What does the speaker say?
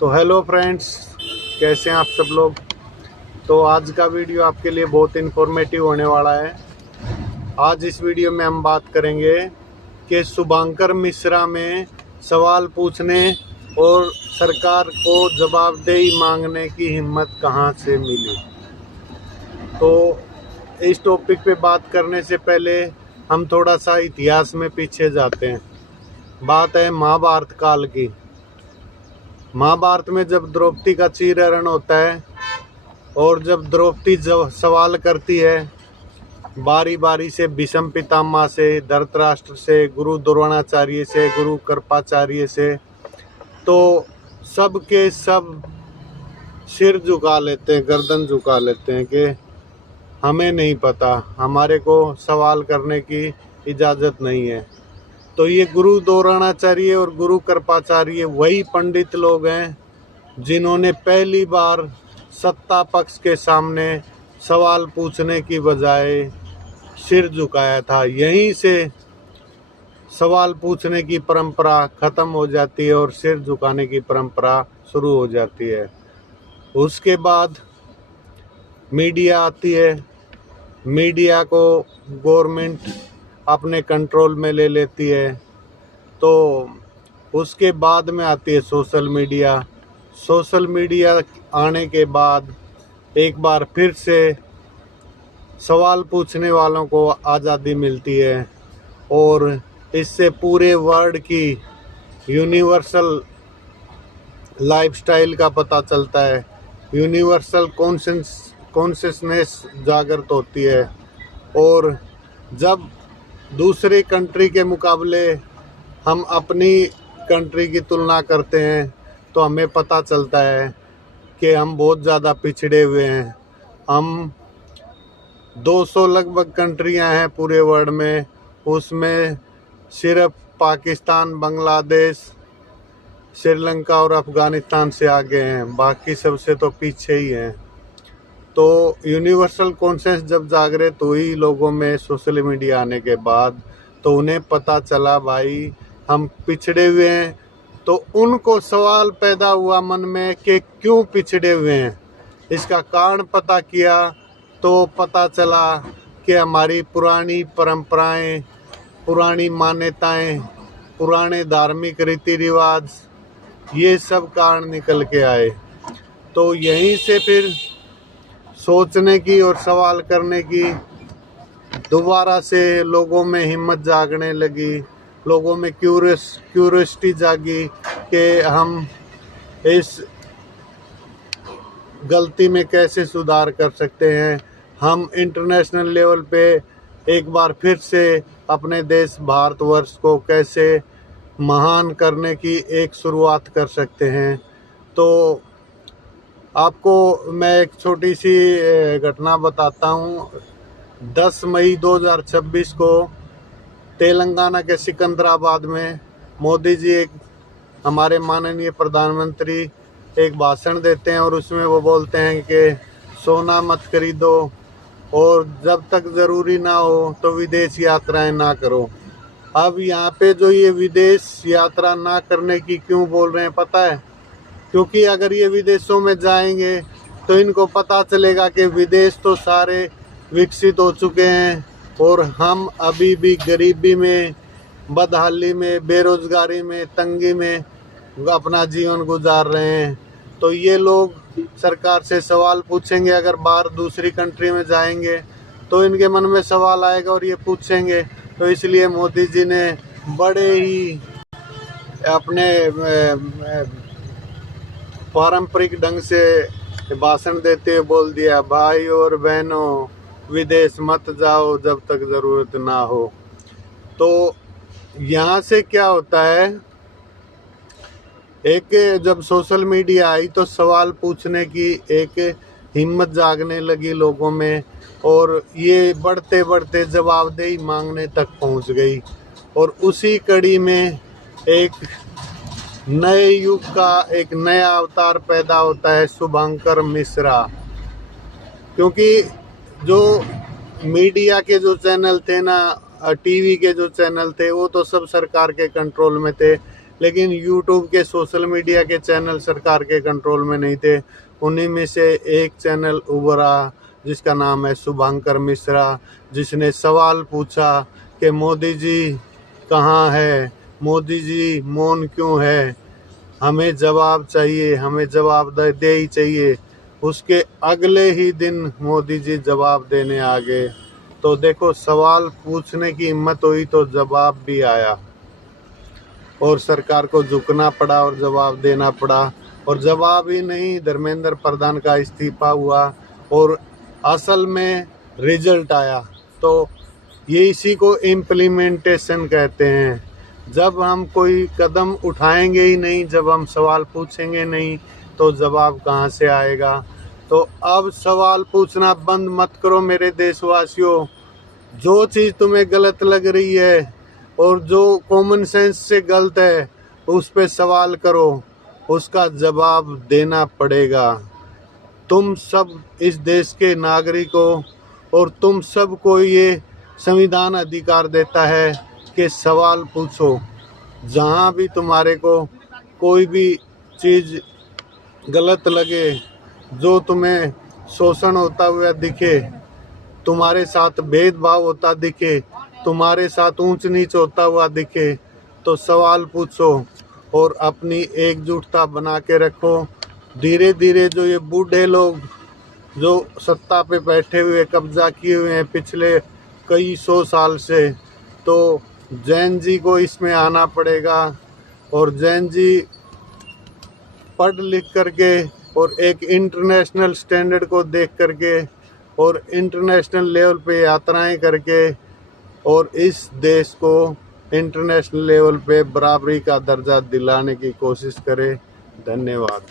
तो hello friends, कैसे हैं आप सब लोग। तो आज का वीडियो आपके लिए बहुत इन्फॉर्मेटिव होने वाला है। आज इस वीडियो में हम बात करेंगे कि शुभंकर मिश्रा में सवाल पूछने और सरकार को जवाबदेही मांगने की हिम्मत कहां से मिली। तो इस टॉपिक पे बात करने से पहले हम थोड़ा सा इतिहास में पीछे जाते हैं। बात है महाभारत काल की। महाभारत में जब द्रौपदी का चीरहरण होता है और जब द्रौपदी जब सवाल करती है बारी बारी से भीष्म पितामह से, धृतराष्ट्र से, गुरु द्रोणाचार्य से, गुरु कृपाचार्य से, तो सब के सब सिर झुका लेते हैं, गर्दन झुका लेते हैं कि हमें नहीं पता, हमारे को सवाल करने की इजाज़त नहीं है। तो ये गुरु द्रोणाचार्य और गुरु कृपाचार्य वही पंडित लोग हैं जिन्होंने पहली बार सत्ता पक्ष के सामने सवाल पूछने की बजाय सिर झुकाया था। यहीं से सवाल पूछने की परंपरा ख़त्म हो जाती है और सिर झुकाने की परंपरा शुरू हो जाती है। उसके बाद मीडिया आती है। मीडिया को गवर्नमेंट अपने कंट्रोल में ले लेती है। तो उसके बाद में आती है सोशल मीडिया। सोशल मीडिया आने के बाद एक बार फिर से सवाल पूछने वालों को आज़ादी मिलती है और इससे पूरे वर्ल्ड की यूनिवर्सल लाइफस्टाइल का पता चलता है। यूनिवर्सल कॉन्शियसनेस जागृत होती है और जब दूसरे कंट्री के मुकाबले हम अपनी कंट्री की तुलना करते हैं तो हमें पता चलता है कि हम बहुत ज़्यादा पिछड़े हुए हैं। हम 200 लगभग कंट्रियां हैं पूरे वर्ल्ड में, उसमें सिर्फ पाकिस्तान, बांग्लादेश, श्रीलंका और अफ़गानिस्तान से आगे हैं, बाकी सबसे तो पीछे ही हैं। तो यूनिवर्सल कॉन्सेंस जब जागृत हुई लोगों में सोशल मीडिया आने के बाद, तो उन्हें पता चला भाई हम पिछड़े हुए हैं। तो उनको सवाल पैदा हुआ मन में कि क्यों पिछड़े हुए हैं। इसका कारण पता किया तो पता चला कि हमारी पुरानी परंपराएं, पुरानी मान्यताएं, पुराने धार्मिक रीति रिवाज, ये सब कारण निकल के आए। तो यहीं से फिर सोचने की और सवाल करने की दोबारा से लोगों में हिम्मत जागने लगी। लोगों में क्यूरियोसिटी जागी कि हम इस गलती में कैसे सुधार कर सकते हैं। हम इंटरनेशनल लेवल पे एक बार फिर से अपने देश भारतवर्ष को कैसे महान करने की एक शुरुआत कर सकते हैं। तो आपको मैं एक छोटी सी घटना बताता हूँ। 10 मई 2026 को तेलंगाना के सिकंदराबाद में मोदी जी, एक हमारे माननीय प्रधानमंत्री, एक भाषण देते हैं और उसमें वो बोलते हैं कि सोना मत खरीदो और जब तक ज़रूरी ना हो तो विदेश यात्राएं ना करो। अब यहाँ पे जो ये विदेश यात्रा ना करने की क्यों बोल रहे हैं पता है? क्योंकि अगर ये विदेशों में जाएंगे तो इनको पता चलेगा कि विदेश तो सारे विकसित हो चुके हैं और हम अभी भी गरीबी में, बदहाली में, बेरोजगारी में, तंगी में अपना जीवन गुजार रहे हैं। तो ये लोग सरकार से सवाल पूछेंगे। अगर बाहर दूसरी कंट्री में जाएंगे तो इनके मन में सवाल आएगा और ये पूछेंगे। तो इसलिए मोदी जी ने बड़े ही अपने पारंपरिक ढंग से भाषण देते हुए बोल दिया, भाई और बहनों विदेश मत जाओ जब तक ज़रूरत ना हो। तो यहाँ से क्या होता है, एक जब सोशल मीडिया आई तो सवाल पूछने की एक हिम्मत जागने लगी लोगों में और ये बढ़ते बढ़ते जवाबदेही मांगने तक पहुँच गई। और उसी कड़ी में एक नए युग का एक नया अवतार पैदा होता है, शुभंकर मिश्रा। क्योंकि जो मीडिया के जो चैनल थे ना, टीवी के जो चैनल थे, वो तो सब सरकार के कंट्रोल में थे, लेकिन यूट्यूब के सोशल मीडिया के चैनल सरकार के कंट्रोल में नहीं थे। उन्हीं में से एक चैनल उभरा जिसका नाम है शुभंकर मिश्रा, जिसने सवाल पूछा कि मोदी जी कहाँ है, मोदी जी मौन क्यों है, हमें जवाब चाहिए, हमें जवाब दे ही चाहिए। उसके अगले ही दिन मोदी जी जवाब देने आ गए। तो देखो, सवाल पूछने की हिम्मत हुई तो जवाब भी आया और सरकार को झुकना पड़ा और जवाब देना पड़ा। और जवाब ही नहीं, धर्मेंद्र प्रधान का इस्तीफा हुआ और असल में रिजल्ट आया। तो ये इसी को इम्प्लीमेंटेशन कहते हैं। जब हम कोई कदम उठाएंगे ही नहीं, जब हम सवाल पूछेंगे नहीं, तो जवाब कहाँ से आएगा। तो अब सवाल पूछना बंद मत करो मेरे देशवासियों। जो चीज़ तुम्हें गलत लग रही है और जो कॉमन सेंस से गलत है, उस पे सवाल करो, उसका जवाब देना पड़ेगा। तुम सब इस देश के नागरिकों और तुम सबको ये संविधान अधिकार देता है कि सवाल पूछो। जहाँ भी तुम्हारे को कोई भी चीज़ गलत लगे, जो तुम्हें शोषण होता हुआ दिखे, तुम्हारे साथ भेदभाव होता दिखे, तुम्हारे साथ ऊंच नीच होता हुआ दिखे, तो सवाल पूछो और अपनी एकजुटता बना के रखो। धीरे धीरे जो ये बूढ़े लोग जो सत्ता पे बैठे हुए कब्जा किए हुए हैं पिछले कई सौ साल से, तो जैन जी को इसमें आना पड़ेगा। और जैन जी पढ़ लिख करके और एक इंटरनेशनल स्टैंडर्ड को देख करके और इंटरनेशनल लेवल पे यात्राएं करके और इस देश को इंटरनेशनल लेवल पे बराबरी का दर्जा दिलाने की कोशिश करें। धन्यवाद।